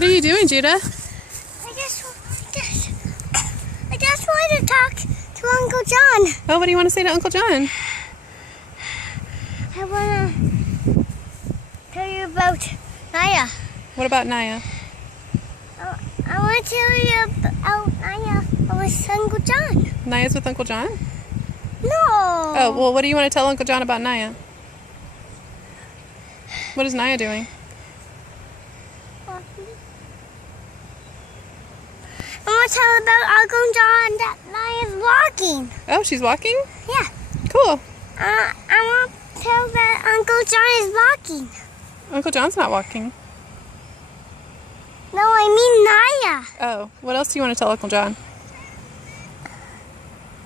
What are you doing, Judah? I just want to talk to Uncle John. Oh, what do you want to say to Uncle John? I want to tell you about Naya. What about Naya? I want to tell you about Naya with Uncle John. Naya's with Uncle John? No. Oh, well, what do you want to tell Uncle John about Naya? What is Naya doing? I want to tell about Uncle John that Naya's walking. Oh, she's walking? Yeah. Cool. I want to tell that Uncle John is walking. Uncle John's not walking. No, I mean Naya. Oh, what else do you want to tell Uncle John?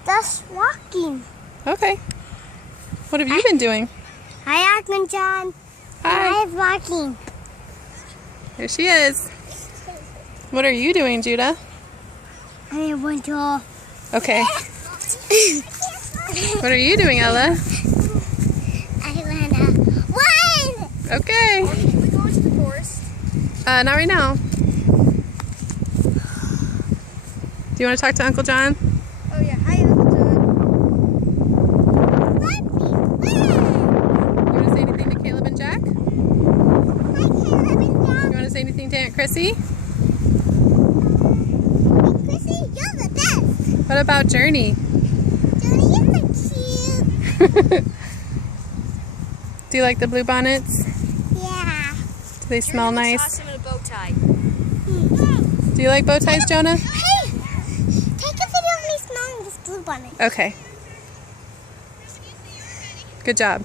That's walking. Okay. What have you been doing? Hi, Uncle John. Hi. Naya's walking. There she is. What are you doing, Judah? I want to. Okay. What are you doing, Ella? I want to run. Okay. Are we going to the forest? Not right now. Do you want to talk to Uncle John? Oh yeah, hi Uncle John. You want to say anything to Caleb and Jack? Hi Caleb and Jack. You want to say anything to Aunt Chrissy? Chrissy, you're the best. What about Journey? Johnny, you're so cute. Do you like the blue bonnets? Yeah. Do they smell nice? Awesome in a bow tie. Do you like bow ties, Jonah? Hey, take a video of me smelling this blue bonnet. Okay. Good job.